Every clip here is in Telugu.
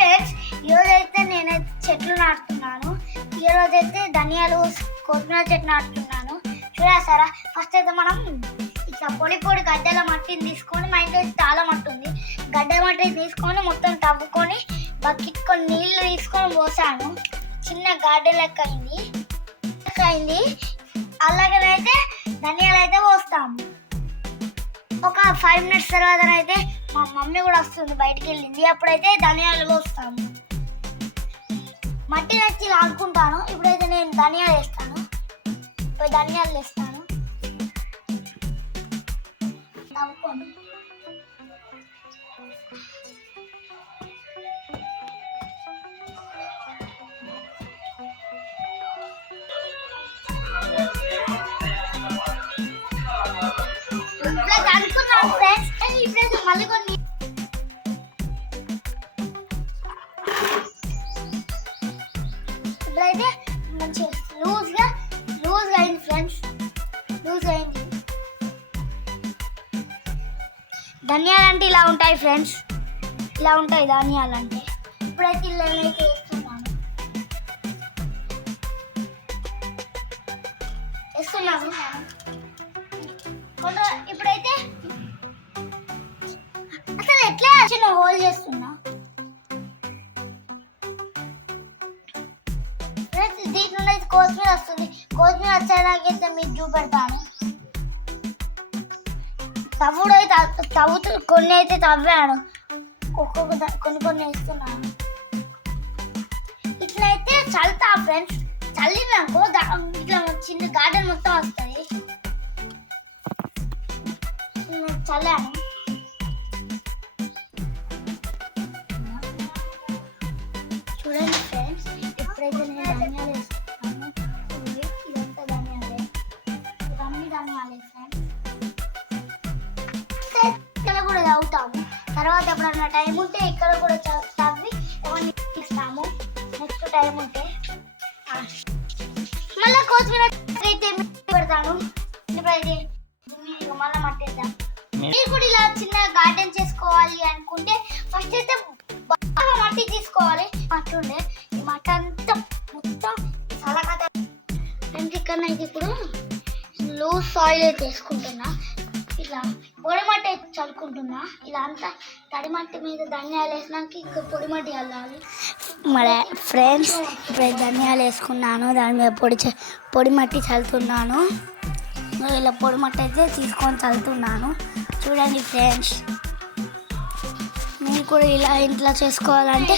ఫ్రెండ్స్, ఈరోజైతే నేనైతే చెట్లు నాటుతున్నాను. ఈరోజైతే ధనియాలు కొత్తిమీర చెట్టు నాటుతున్నాను. చూడేస్తారా? ఫస్ట్ అయితే మనం ఇట్లా పొడి పొడి గడ్డల మట్టిని తీసుకొని, మా ఇంట్లో చాలా మట్టి ఉంది, గడ్డ మట్టిని తీసుకొని మొత్తం తవ్వుకొని బకెట్ కొన్ని నీళ్లు తీసుకొని పోసాను. చిన్న గార్డెన్ లెక్క అయింది. అలాగనైతే ధనియాలు అయితే పోస్తాము. ఒక 5 minutes తర్వాత అయితే మా మమ్మీ కూడా వస్తుంది, బయటికి వెళ్ళింది. అప్పుడైతే ధనియాలు పోస్తాము. మట్టి నచ్చి లాక్కుంటాను. ఇప్పుడైతే నేను ధనియాలు వేస్తాను. ఇప్పుడు ధనియాలు వేస్తాను. నవ్వుకోండి. ఇట్లా అనుకున్నాను ఫ్రెండ్స్. ఇప్పుడైతే మళ్ళీ కొన్ని ఇప్పుడైతే మంచిగా లూజ్గా అయింది ఫ్రెండ్స్. లూజ్ అయింది. ధనియాలు అంటే ఇలా ఉంటాయి ఫ్రెండ్స్, ఇలా ఉంటాయి ధనియాలు అంటే. ఇప్పుడైతే ఇళ్ళనైతే వేస్తున్నాను. ఇప్పుడైతే అసలు ఎట్లా చిన్న హోల్ చేస్తున్నా. దీంట్లో అయితే కొత్తిమీర వస్తుంది. కొత్తిమీర వచ్చేదాకైతే మీకు చూపెడతాను. తవ్వుడు అయితే కొన్ని అయితే తవ్వాను, కొన్ని వేస్తున్నాను. ఇట్లా అయితే చల్లుతా ఫ్రెండ్స్. చల్లినాకో ఇట్లా చిన్న గార్డెన్ మొత్తం వస్తుంది. చల్లాను. చూడండి ఫ్రెండ్స్, ఇప్పుడైతే నేను ధనియాలు వేస్తున్నాను. ఇదంతా ధనియాలే, ఇవన్నీ ధనియాలే ఫ్రెండ్స్. ఇక్కడ కూడా తవ్వుతాము. తర్వాత ఎప్పుడన్నా టైం ఉంటే ఇక్కడ కూడా తవ్వి అవన్నీ ఇస్తాము. నెక్స్ట్ టైం ఉంటే మళ్ళీ కొత్తిమీర అయితే పెడతాను. ఇప్పుడైతే మళ్ళీ మట్టిద్దాం. మీరు కూడా ఇలా చిన్న గార్డెన్ చేసుకోవాలి అనుకుంటే ఫస్ట్ అయితే బాగా మట్టి తీసుకోవాలి. మట్టి ఉండే ఈ మట్టి అంతా మొత్తం సలకత. ఇక్కడనైతే ఇప్పుడు లూజ్ సాయిల్ అయితే వేసుకుంటున్నా. ఇట్లా పొడి మట్టి అయితే చల్లుకుంటున్నా. ఇలా అంతా తడి మట్టి మీద ధనియాలు వేసినాక ఇంకా పొడి మట్టి చల్లాలి. మరి ఫ్రెండ్స్, ఇప్పుడు ధనియాలు వేసుకున్నాను. దాని మీద పొడి మట్టి చల్లుతున్నాను. ఇలా పొడి మట్టి అయితే తీసుకొని చల్లుతున్నాను. చూడండి ఫ్రెండ్స్, మీరు కూడా ఇలా ఇంట్లో చేసుకోవాలంటే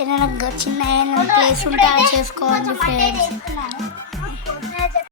ఏదైనా చిన్న ప్లేస్ ఉంటే అలా చేసుకోవాలి ఫ్రెండ్స్.